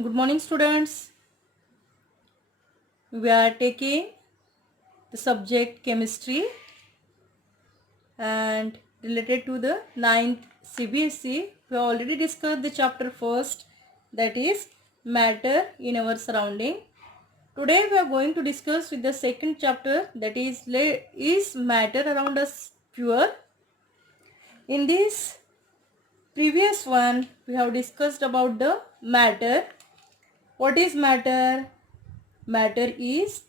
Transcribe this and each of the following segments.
Good morning, students. We are taking the subject chemistry and related to the 9th CBSE. We have already discussed the chapter first, that is matter in our surrounding. Today we are going to discuss with the second chapter, that is matter around us pure. In this previous one we have discussed about the matter. What is matter? Matter is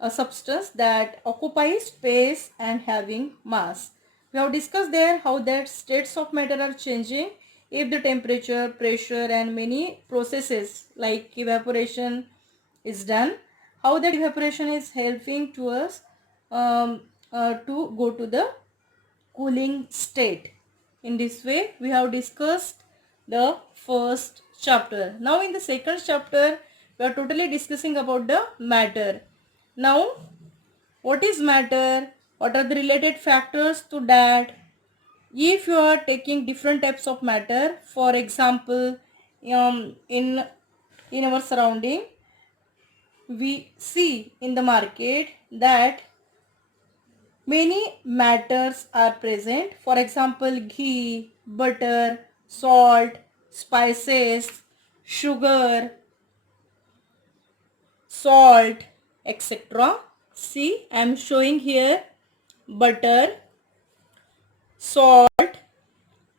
a substance that occupies space and having mass. We have discussed there how that states of matter are changing if the temperature, pressure and many processes like evaporation is done. How that evaporation is helping to us to go to the cooling state. In this way we have discussed the first chapter. Now in the second chapter we are totally discussing about the matter. Now what is matter? What are the related factors to that? If you are taking different types of matter, for example, in our surrounding, we see in the market that many matters are present. For example, ghee, butter, salt, spices, sugar, salt, etc. See, I am showing here butter, salt,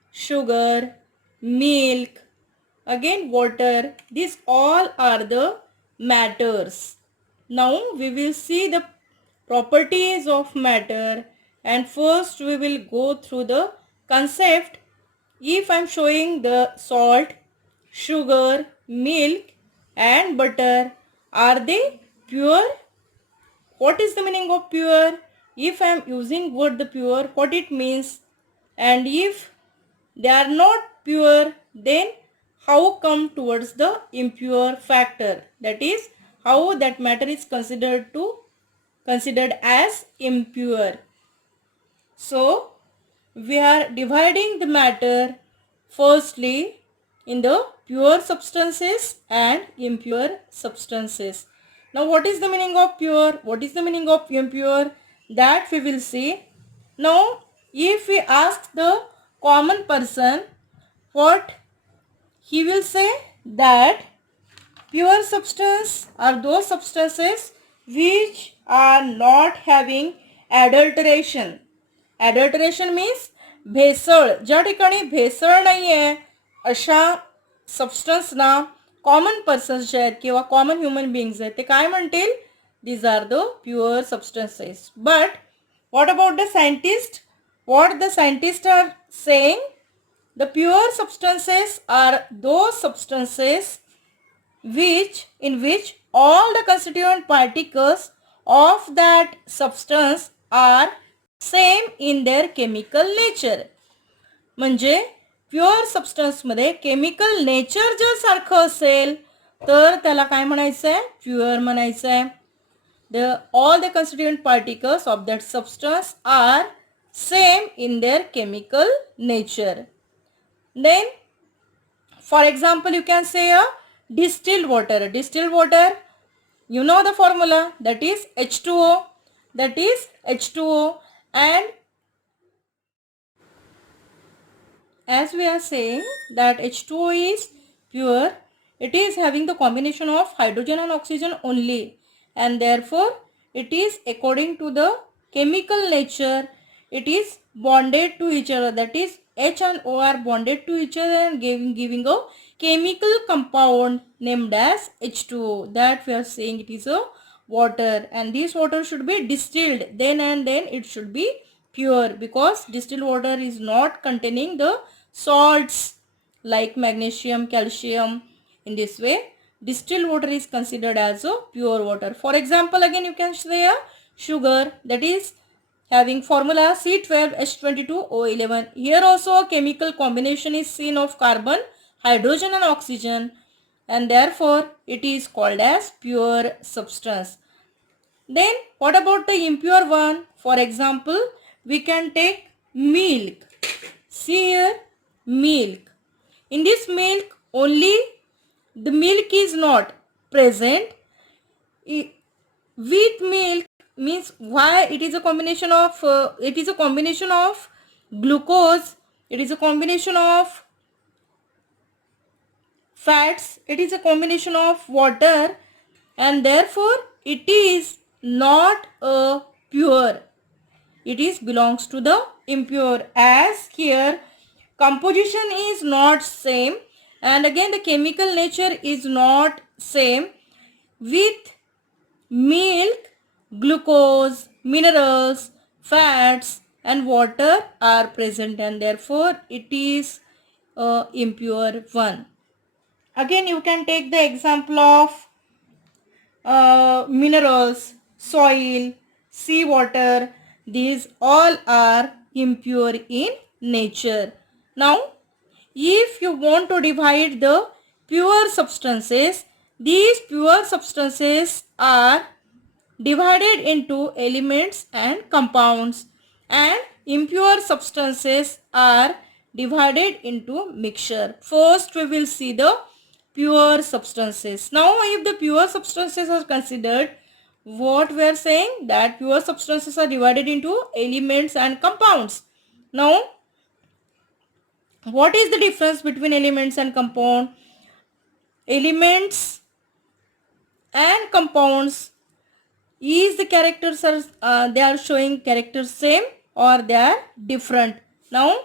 sugar, milk, again water. These all are the matters. Now we will see the properties of matter, and first we will go through the concept. If I am showing the salt, sugar, milk and butter, are they pure? What is the meaning of pure? If I am using word the pure, what it means? And if they are not pure, then how come towards the impure factor? That is how that matter is considered as impure. So we are dividing the matter firstly in the pure substances and impure substances. Now what is the meaning of pure? What is the meaning of impure? That we will see. Now if we ask the common person, what he will say, that pure substance are those substances which are not having adulteration. Adulteration means भेसळ. ज्या ठिकाणी भेसळ नाही आहे अशा सबस्टन्सना common persons जे आहेत किंवा common human बिंग्स आहेत ते काय म्हणतील? These are the pure substances. But what about the scientist? What the scientists are saying? The pure substances are those substances in which all the constituent particles of that substance are same in their chemical nature. म्हणजे pure सबस्टन्समध्ये chemical nature जर सारखं असेल तर त्याला काय म्हणायचं आहे? Pure म्हणायचं आहे. All the constituent particles of that substance are same in their chemical nature. Then for example you can say a distilled water. Distilled water, you know the formula, that is H2O. That is H2O. And as we are saying that H2O is pure, it is having the combination of hydrogen and oxygen only, and therefore it is according to the chemical nature, it is bonded to each other. That is H and O are bonded to each other and giving a chemical compound named as H2O. That we are saying it is a water, and this water should be distilled, then it should be pure, because distilled water is not containing the salts like magnesium, calcium. In this way distilled water is considered as a pure water. For example, again you can say a sugar, that is having formula C12H22O11. Here also a chemical combination is seen of carbon, hydrogen and oxygen, and therefore it is called as pure substance. Then what about the impure one? For example, we can take milk. See here, milk. In this milk only the milk is not present. With milk means why it is a combination of glucose, it is a combination of fats, it is a combination of water, and therefore it is not a pure, it is belongs to the impure. As here composition is not same, and again the chemical nature is not same. With milk, glucose, minerals, fats and water are present, and therefore it is a impure one. Again you can take the example of minerals, soil, seawater. These all are impure in nature. Now, if you want to divide the pure substances, these pure substances are divided into elements and compounds, and impure substances are divided into mixture. First we will see the pure substances. Now if the pure substances are considered, what we are saying, that pure substances are divided into elements and compounds. Now what is the difference between elements and compound? Elements and compounds, is the characters are they are showing characters same or they are different? Now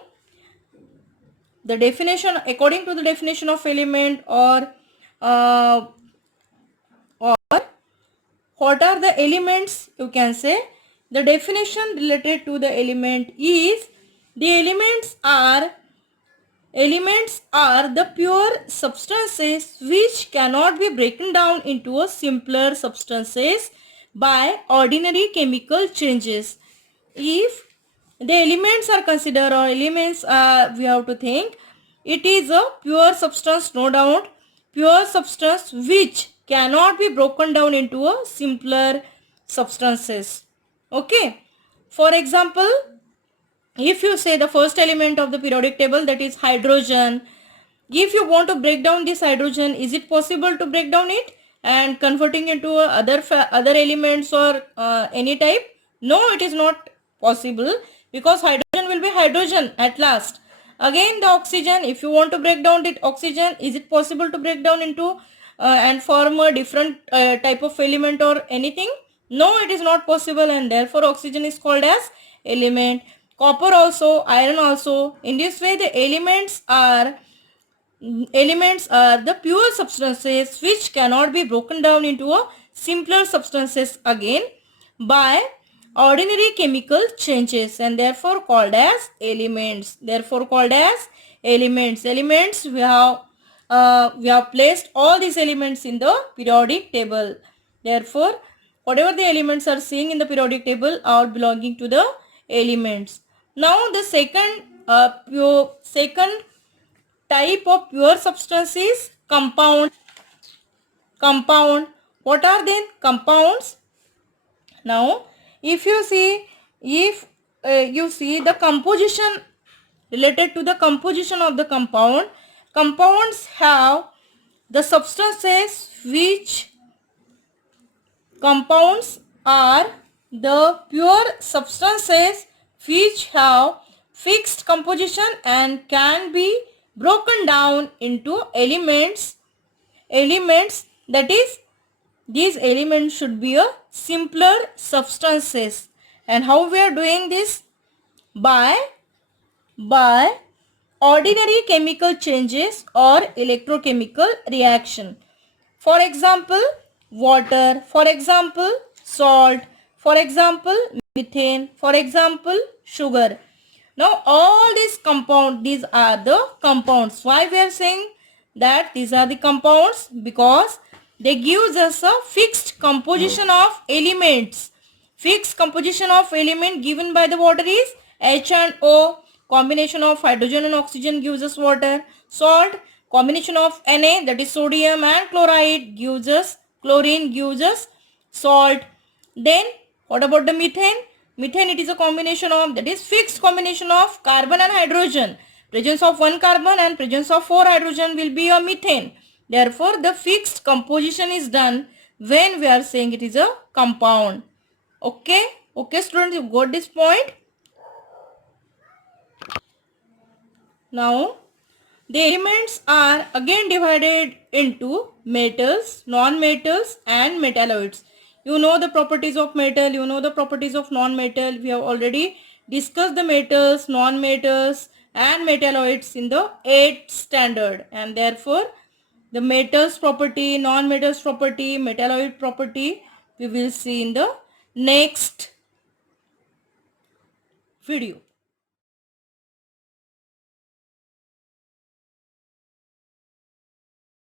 the definition, according to the definition of element, or what are the elements, you can say the definition related to the element is, the elements are the pure substances which cannot be broken down into a simpler substances by ordinary chemical changes. If the elements are considered, or elements are, we have to think, it is a pure substance, no doubt, pure substance which cannot be broken down into a simpler substances. Okay, for example, if you say the first element of the periodic table, that is hydrogen, if you want to break down this hydrogen, is it possible to break down it and converting into other elements or any type? No, it is not possible, because hydrogen will be hydrogen at last. Again the oxygen, if you want to break down it oxygen, is it possible to break down into and form a different type of element or anything? No, it is not possible, and therefore oxygen is called as element. Copper also, iron also. In this way the elements are the pure substances which cannot be broken down into a simpler substances again by ordinary chemical changes, and therefore called as elements. Elements, we have placed all these elements in the periodic table. Therefore whatever the elements are seen in the periodic table are belonging to the elements. Now the second type of pure substance is compound. What are then compounds? Now if you see the composition, related to the composition of the compounds have the substances which, compounds are the pure substances which have fixed composition and can be broken down into elements, that is, these elements should be a simpler substances. And how we are doing this? By ordinary chemical changes or electrochemical reaction. For example, water, for example, salt, for example, methane, for example, sugar. Now all these are the compounds. Why we are saying that these are the compounds? Because they gives us a fixed composition of elements. Fixed composition of element given by the water is H and O. Combination of hydrogen and oxygen gives us water. Salt, combination of Na, that is sodium and chloride, gives us chlorine, gives us salt. Then what about the methane? Methane, it is a combination of, that is fixed combination of carbon and hydrogen. Presence of one carbon and presence of 4 hydrogen will be a methane. Therefore, the fixed composition is done when we are saying it is a compound. Okay? Okay, students, you got this point? Now, the elements are again divided into metals, non-metals and metalloids. You know the properties of metal, you know the properties of non-metal. We have already discussed the metals, non-metals and metalloids in the 8th standard, and therefore the metals property, non-metals property, metalloid property we will see in the next video.